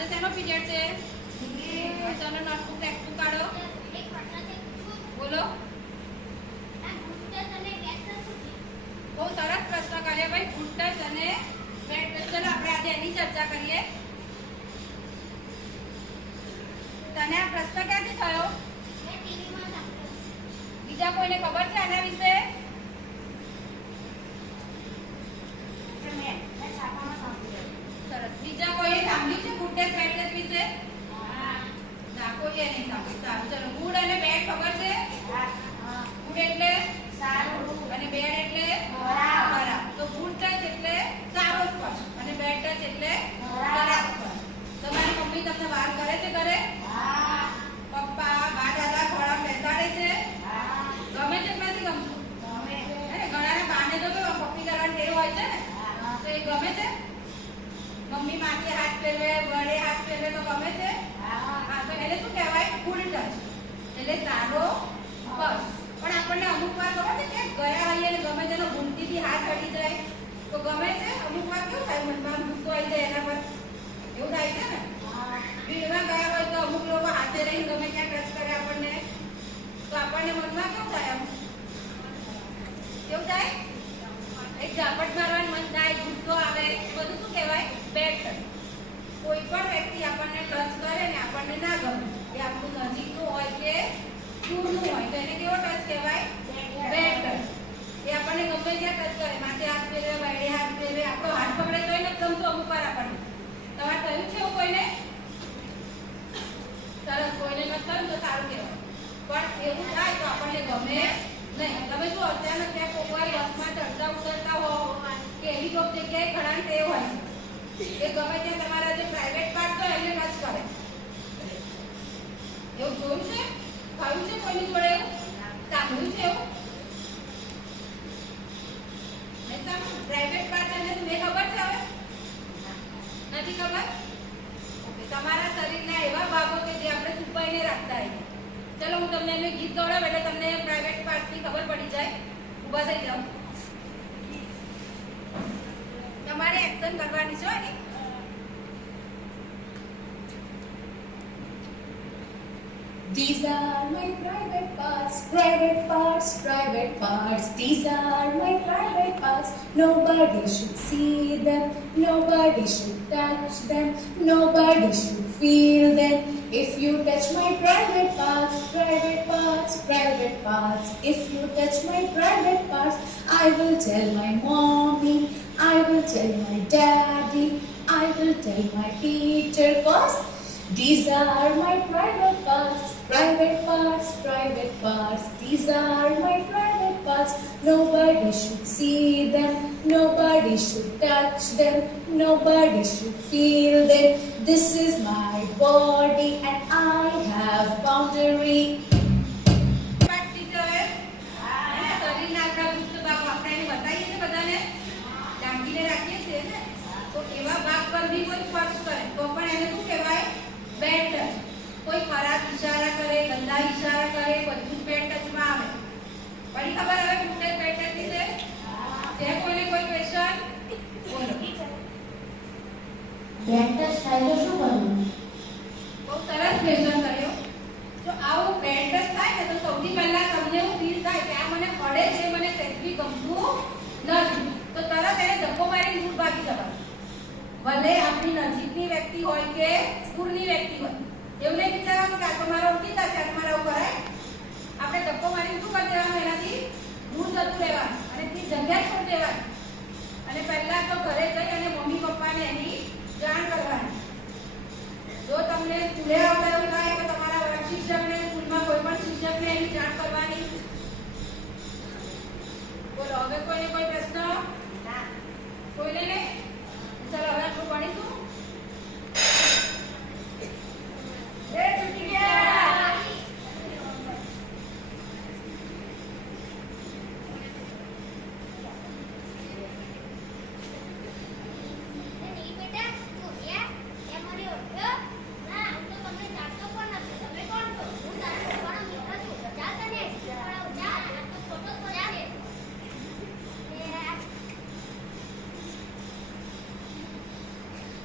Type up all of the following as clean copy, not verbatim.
આજે શેનો પીરિયડ છે? ચલો નોટબુક ટેક્સ્ટબુક કાઢો. બોલો. બહુ સરસ પ્રશ્ન કર્યો ભાઈ. ગુડ ટચ અને બેડ ટચ. ચલો આપણે આજે એની ચર્ચા કરીએ. તને આ પ્રશ્ન ક્યાંથી થયો? બીજા કોઈને ખબર છે આના વિશે? સરસ. બીજા કોઈએ સાંભળ્યું છે ગુડ ટચ બેડ ટચ વિશે? ના, કોઈએ નહીં સાંભળ્યું. સારું, ચલો. ગુડ અને બેડ ખબર છે? ગુડ એટલે સારું અને બેડ એટલે ખરાબ. તો ગુડ ટચ એટલે સારો સ્પર્શ અને બેડ ટચ એટલે ખરાબ સ્પર્શ. તમારી મમ્મી તમને વાર કરે છે ઘરે? પપ્પા બા દાદા ખોળામાં બેસાડે છે? ગમે છે કે નથી ગમતું? ઘણાના બાને તો પપ્પી કરવાની ટેવ હોય છે ને, તો એ ગમે છે? મમ્મી માથે હાથ ફેરવે, વડે હાથ ફેરવે તો ગમે છે? હા, તો એને શું કહેવાય? ગુડ ટચ એટલે સારો સ્પર્શ. પણ આપણને અમુક વાર ખબર છે કે ગયા હોઈએ ને ગમે તેનો ભૂલથી હાથ અડી જાય તો ગમે છે? અમુક વાર કેવું થાય? મનમાં ગુસ્સો આવી જાય એના પર, એવું થાય છે ને? ભીડમાં ગયા હોય તો અમુક લોકો હાથે રહીને ગમે ત્યાં ટચ કરે આપણને, તો આપણને મનમાં કેવું થાય? કેવું થાય? એક ઝાપટ મારવાનું મન થાય, ગુસ્સો આવે, બધું શું કહેવાય? Bed touch. કોઈ પણ વ્યક્તિ આપણને ટચ કરે ને આપણને ના ગમે, એ આપણું નજીકનું હોય કે દૂરનું હોય, તો એને કેવો ટચ કહેવાય? Bed touch. એ આપણને ગમે ત્યાં ટચ કરે, માથે હાથ ફેરવે, વાયડે હાથ ફેરવે, આપણો હાથ પકડે તોય નથી ગમતું અમુક વાર આપણને. તમારે થયું છે એવું કોઈને? સરસ. કોઈને નથી થયું તો સારું કહેવાય. પણ એવું થાય તો આપણને ગમે નહીં. તમે જો અચાનક ત્યાં કોઈ વાર બસમાં ચડતા ઉતરતા હો કે એવી કોઈ જગ્યાએ ખડાની ટેવ હોય એ ગમે ત્યાં તમારા જે પ્રાઇવેટ પાર્ટ હોય એને ટચ કરે. એવું જોયું છે? થયું છે કોઈની જોડે? સાંભળ્યું છે એવું? પ્રાઇવેટ પાર્ટ એટલે શું એ ખબર છે? હવે નથી ખબર? ઓકે. તમારા શરીરના એવા ભાગો કે જે આપણે છુપાઈને રાખતા હોય. ચલો હું તમને એનું ગીત ગવડાવું એટલે તમને પ્રાઇવેટ પાર્ટની ખબર પડી જાય. ઊભા થઈ જાઓ. તમારે એક્શન કરવાની છે ને? These are my private parts, private parts, private parts. These are my private parts. Nobody should see them, nobody should touch them, nobody should feel them. If you touch my private parts, private parts, private parts. If you touch my private parts, I will tell my mommy, I will tell my daddy, I will tell my teacher, 'cause these are my private parts, private parts, private parts. These are my private parts. Nobody should see them, nobody should touch them, nobody should feel them. This is my body and I have boundary. શરીરના આપણા ગુપ્ત ભાગ આપણે એને બતાવીએ છીએ બધાને, ઢાંકીને રાખીએ છીએ ને, તો એવા ભાગ પર બી કોઈ સ્પર્શ કરે તો પણ એને શું કહેવાય? Bed touch. કોઈ ખરાબ ઈશારા કરે, ગંદા ઈશારા કરે, બધું જ બેડ ટચમાં આવે. પડી ખબર હવે ગુડ ટચ બેડ ટચ વિશે? છે કોઈને કોઈ ક્વેશ્ચન? બોલો. બેડ ટચ થાય તો શું કરવું? બહુ સરસ ક્વેશ્ચન કર્યો. જો આવું બેડ ટચ થાય ને તો સૌથી પહેલા તમને એવું ફીલ થાય કે આ મને પડે છે, મને સહેજ બી ગમતું નથી, તો તરત એને ધક્કો મારીને દૂર ભાગી જવાનું. ભલે આપણી નજીકની વ્યક્તિ હોય કે દૂરની વ્યક્તિ હોય, એવું નહીં વિચારવાનું કે આ તો મારો ઓળખીતા છે, આ મારા ઉપર આવે. આપણે ધક્કો મારીને શું કરી દેવાનું? એનાથી દૂર જતું રહેવાનું અને તે જગ્યા છોડી દેવાની. અને પહેલા તો ઘરે જઈ અને મમ્મી પપ્પાને એની જાણ કરવાની. જો તમને સ્કૂલે આવતા એવું થાય તો તમારા શિક્ષકને, સ્કૂલમાં કોઈ પણ શિક્ષકને એની જાણ કરવાની. બોલો. હવે કોઈને કોઈ પ્રશ્ન? કોઈને નહીં? ચલો હવે આપણે ભણીશું.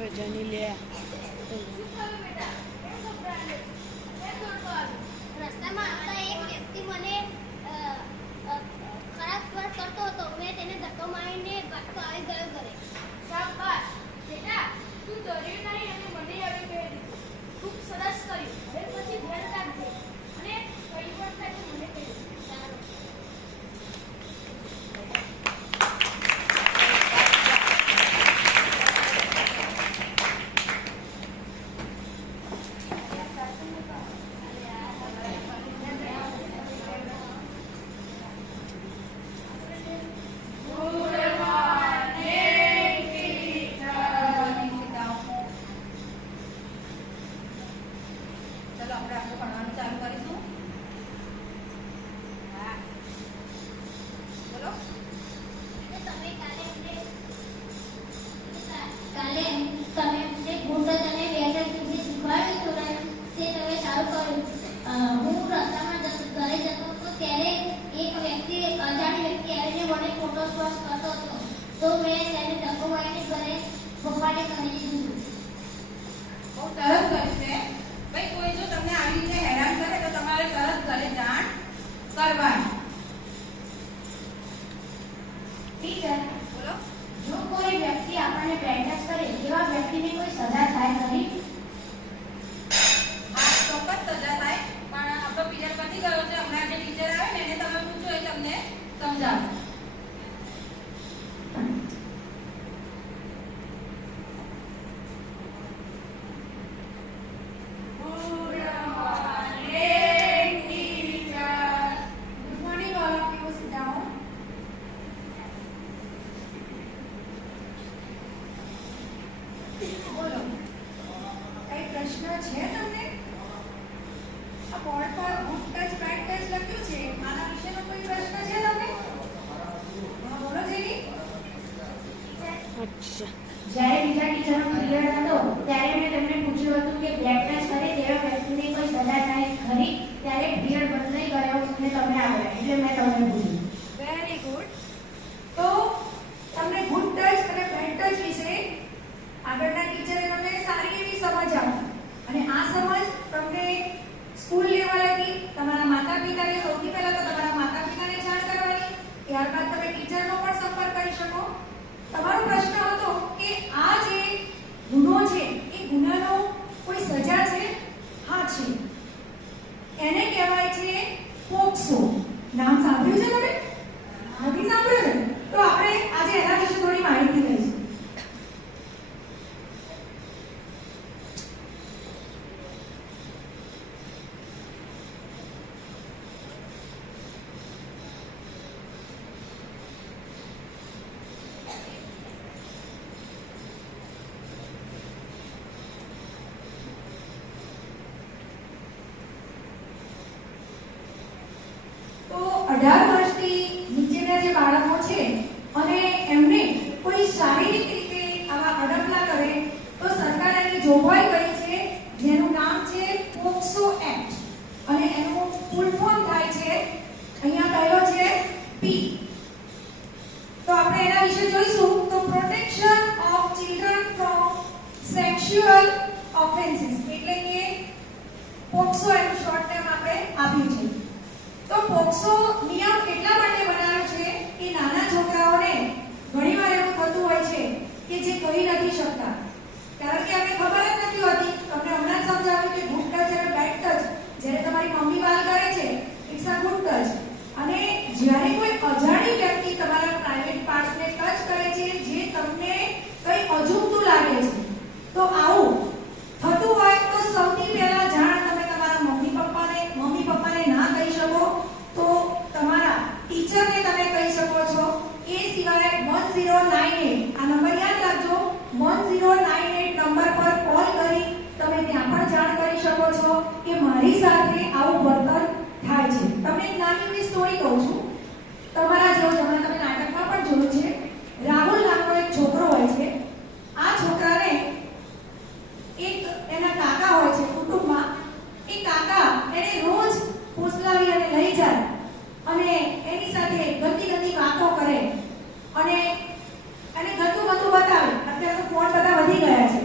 રસ્તામાં આવતા એક વ્યક્તિ મને ખરાબ સ્પર્શ કરતો હતો. મેં તેને ધક્કો મારીને પાછો આવી ગયો ઘરે. શાબાશ બેટા, તું ડર્યો નહીં અને મને આવી કહી દીધું. ખૂબ સરસ કર્યું. હવે પછી ધ્યાન રાખજે અને કંઈ પણ થાય તો મને કહેજે. સારું. ચલો આપણે આપણું ભણવાનું ચાલુ કરીશું. હા બોલો. તમે કાલે તમે જે ગુંડ અને વેટર જે શીખવાડ્યું હતું ને તે તમે સારું કર્યું. હું રસ્તામાં ઘરે જતો હતો ત્યારે એક વ્યક્તિ અજાણી વ્યક્તિ આવીને મને ખોટો સ્પર્શ કરતો હતો. તો મેં તેને ધક્કો મારીને ઘરે પપ્પાને કહી દીધું. બહુ સરસ કર્યું છે. ભાઈ કોઈ જો તમને આવી રીતે હેરાન કરે તો તમારે તરત ઘરે જાણ કરવાની. ટીચર, બોલો. જો કોઈ વ્યક્તિ આપણને પ્રેક્ટિસ કરે એવા વ્યક્તિને કોઈ સજા થાય ખરી? હા ચોક્કસ સજા થાય, પણ આપણો પીરિયડ પતી ગયો છે. હમણાં જે ટીચર આવે ને એને તમે પૂછો એ તમને સમજાવશે. બોલો, કઈ પ્રશ્ન છે તમને? આ બોર્ડ પર ગુડ ટચ બેડ ટચ લખ્યું છે, આના વિશેનો કોઈ પ્રશ્ન છે તમને? હા, બોલો જેની. જ્યારે બીજા ટીચરનો પીરિયડ હતો ત્યારે મેં તેમને પૂછ્યું હતું કે બ્લેક ટચ કરે તેવા વ્યક્તિને કોઈ સજા થાય ખરી? ત્યારે પીરિયડ બંધ નહીં ગયો અને તમે આવ્યા એટલે મેં તમને પૂછ્યું. Very good. તો તમને ગુડ ટચ અને બેડ ટચ વિશે આગળના ટીચરે તમને સારી એવી સમજ આપી અને આ સમજ તમને સ્કૂલ લેવલેથી તમારા માતા-પિતાને સૌથી પહેલા તો તમારા માતા-પિતાને જાણ કરવાની, ત્યારબાદ તમે ટીચરનો પણ સંપર્ક કરી શકો. તમારો પ્રશ્ન હતો કે આ જે ગુનો છે એ ગુનાનો કોઈ સજા છે? હા છે. એને કહેવાય છે પોક્સો. નામ સાંભળ્યું છે તમે? નથી સાંભળ્યું ને? તો આપણે આજે એના વિશે થોડી માહિતી લઈશું. તો 18 વર્ષથી નીચેના જે બાળકો છે અને એમને કોઈ શારીરિક રીતે આવા અડપલા કરે તો સરકાર એની જોગવાઈ કરી છે જેનું નામ છે પોક્સો એક્ટ અને એનું ફૂલ ફોર્મ થાય છે અહીંયા પહેલો છે પી. તો આપણે એના વિશે જોઈશું. તો protection of children from sexual offences એટલે કે પોક્સો એનું શોર્ટ નેમ આપણે આપ્યું છે. તો પોક્સો નિયમ એટલા માટે બનાવ્યો છે કે નાના છોકરાઓને ઘણીવાર એવું થતું હોય છે કે જે કહી નથી શકતા, કારણ કે આપણે ખબર જ નથી હોતી. તમને હમણાં જ સમજાવ્યું કે ગુડ ટચ અને બેડ ટચ જ્યારે તમારી મમ્મી વાલ કરે છે ઇટ્સ અ ગુડ ટચ, અને જ્યારે કોઈ અજાણી વ્યક્તિ તમારા પ્રાઇવેટ પાર્ટ્સને ટચ કરે છે જે તમને કંઈ અજુગતું લાગે છે, તો આવું થતું હોય તો સૌથી પહેલા જાણ તમે તમારા મમ્મી પપ્પાને ના કહી શકો તો તમારા ટીચરને તમે કહી શકો છો. એ સિવાય 1098 આ નંબર યાદ રાખજો. 1098 નંબર પર કોલ કરી તમે ત્યાં પણ જાણ કરી શકો છો કે મારી સાથે આવું વર્તન થાય છે. તમને એક નાની એવી સ્ટોરી કહું છું. તમારા જેવો હમણાં તમે નાટકમાં પણ જોયું છે. રાહુલ નામનો એક છોકરો હોય છે. આ છોકરાને એક એના કાકા હોય છે કુટુંબમાં. એ કાકા એને રોજ ફોસલાવી અને લઈ જાય અને એની સાથે ગંદી વાતો કરે અને એને ગંદુ બતાવે. અત્યારે તો ફોન બધા વધી ગયા છે.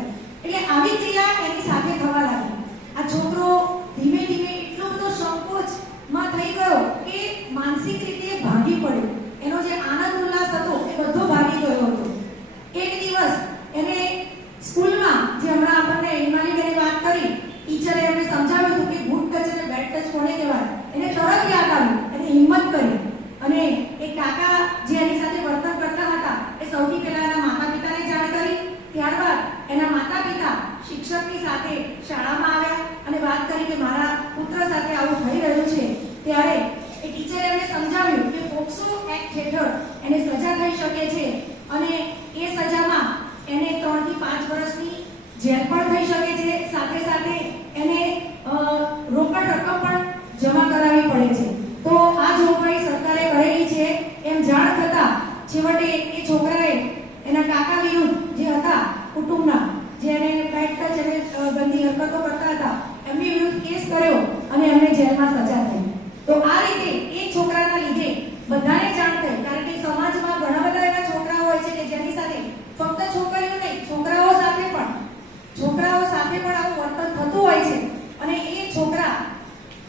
ટીચરે એમને સમજાવ્યું હતું કે ગુડ ટચ અને બેડ ટચ કોને કહેવાય. એને તરત યાદ આવ્યું, એને હિંમત કરી અને એ કાકા જે એની સાથે વર્તન કરતા હતા એ સૌથી પહેલા એના માતા પિતાને જાણ કરી. ત્યારબાદ એના માતા પિતા શિક્ષકની સાથે શાળામાં આવ્યા અને વાત કરી કે મારા પુત્ર સાથે આવું થઈ રહ્યું છે. ત્યારે એ ટીચરે એમને સમજાવ્યું કે પોક્સો એક્ટ હેઠળ એને સજા થઈ શકે છે અને એ સજામાં એને 3 થી 5 વર્ષની જેલ પણ થઈ શકે છે. સાથે સાથે એને રોકડ રકમ પણ જમા કરાવવી પડે છે. તો આ જોગવાઈ સરકારે કરેલી છે. એમ જાણ થતા છેવટે એ છોકરાએ એના કાકા વિરુદ્ધ જે હતા કુટુંબના, જેને બેડ ટચ અને ગંદી હરકતો કરતા હતા, એમની વિરુદ્ધ કેસ કર્યો અને એમને જેલમાં સજા થઈ. તો આ રીતે એ છોકરાના લીધે બધાને જાણ થઈ, કારણ કે સમાજમાં ઘણા બધા એવા છોકરાઓ હોય છે કે જેની સાથે ફક્ત છોકરીઓ નહીં, છોકરાઓ સાથે પણ આવું વર્તન થતું હોય છે અને એ છોકરા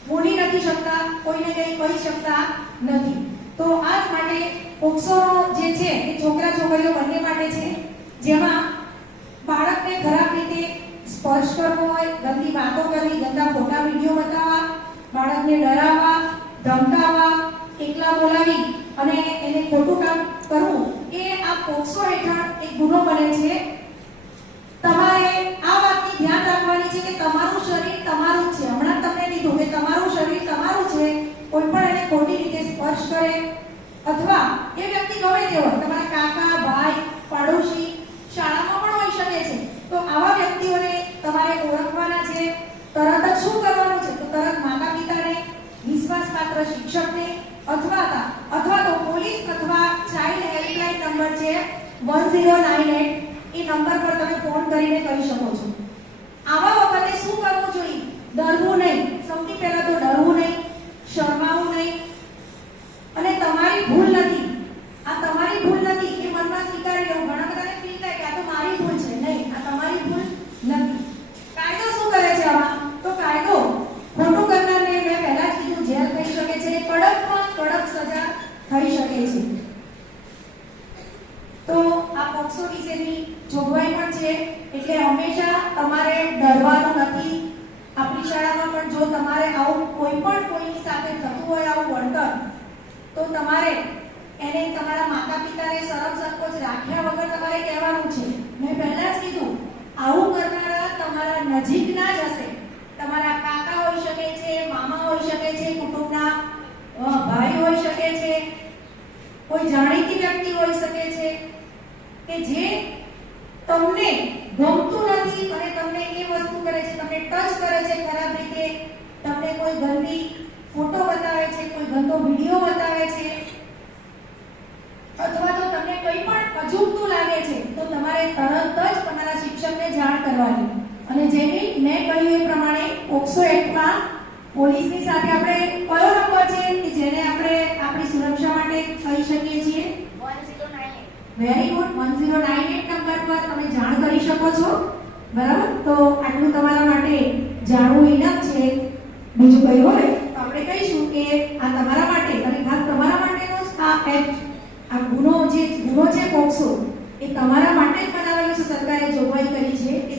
બોલી નથી શકતા, કોઈને કંઈ કહી શકતા નથી. તો આ જ માટે પોક્સોનો જે છે એ છોકરા છોકરીઓ બંને માટે છે, જેમાં બાળકને ખરાબ રીતે સ્પર્શ કરવો હોય, ગંદી વાતો કરવી, ગંદા ફોટા વિડીયો બતાવવા, બાળકને ડરાવવા, ધમકાવવા, એકલા બોલાવી અને એને ખોટું કામ કરવું, એ આ પોક્સો હેઠળ એક ગુનો બને છે. તમારે આ વાતની ધ્યાન રાખવાની છે કે તમારું શરીર તમારું જ છે. હમણાં તમને કીધું કે તમારું શરીર તમારું છે. કોઈ પણ એને ખોટી રીતે સ્પર્શ કરે અથવા એ વ્યક્તિ ગમે તે હોય, તમારા કાકા, ભાઈ, પાડોશી, શાળામાં પણ હોઈ શકે છે. તો આવા વ્યક્તિઓને તમારે ઓળખવાના છે. તરત જ શું કરવાનું છે? તો તરત માતા પિતાને, વિશ્વાસપાત્ર શિક્ષકને અથવા તો પોલીસ અથવા ચાઇલ્ડ હેલ્પલાઇન નંબર છે 1098, એ નંબર પર તમે ફોન કરીને કહી શકો છો. આવા વખતે શું કરવું જોઈએ? ડરવું નહીં. સૌથી પહેલા તો ડરવું નહીં, શરમાવું નહીં અને તમારી ભૂલ નથી, આ તમારી ભૂલ નથી એ મનમાં સ્વીકારી લેવું. ઘણા બધાને ફીલ થાય કે આ તો મારી ભૂલ છે. નહીં, આ તમારી ભૂલ નથી. કાયદો શું કરે છે આમાં? તો કાયદો ખોટું કરનારને મેં પહેલા જ કીધું જેલ થઈ શકે છે, કડકમાં કડક સજા થઈ શકે છે. તો આ પોક્સો વિશેની જોગવાઈ પણ છે. એટલે હંમેશા તમારે ડરવાનું નથી. આપણી શાળામાં પણ જો તમારે આવું કોઈ પણ કોઈની સાથે થતું હોય આવું વર્તન, તો તમારે એને તમારા માતા પિતાને શરમ સંકોચ રાખ્યા વગર તમારે કહેવાનું છે. મેં પહેલા જ કીધું, આવું કરનારા તમારા નજીકના જ હશે. તમારા કાકા હોઈ શકે છે, મામા હોઈ શકે છે, કુટુંબના ભાઈ હોઈ શકે છે, કોઈ જાણીતી વ્યક્તિ હોઈ શકે છે કે જે તમને ગમતું નથી અને તમને એ વસ્તુ કરે છે, તમને ટચ કરે છે ખરાબ રીતે, તમને કોઈ ગંદી ફોટો બતાવે છે, કોઈ ગંદો વિડીયો બતાવે છે, અથવા તો તમને કંઈ પણ અજુગતું લાગે છે, તો તમારે તરત જ તમારા શિક્ષકને જાણ કરવાની. અને જેની મેં કહ્યું એ પ્રમાણે પોક્સો એક્ટમાં પોલીસની સાથે આપણે કયો નંબર છે કે જેને આપણે આપણી સુરક્ષા માટે કહી શકીએ છીએ? 1098. Very good. 1098 નંબર પર તમે જાણ કરી શકો છો. બરાબર? તો આટલું તમારા માટે જાણવું ઇનફ છે. બીજું કંઈ હોય તો આપણે કહીશું કે આ તમારા માટે અને ખાસ તમારા માટેનો જ આ એક્ટ, આ ગુનો છે પોક્સો, એ તમારા માટે જ બનાવેલું છે. સરકારે જોગવાઈ કરી છે કે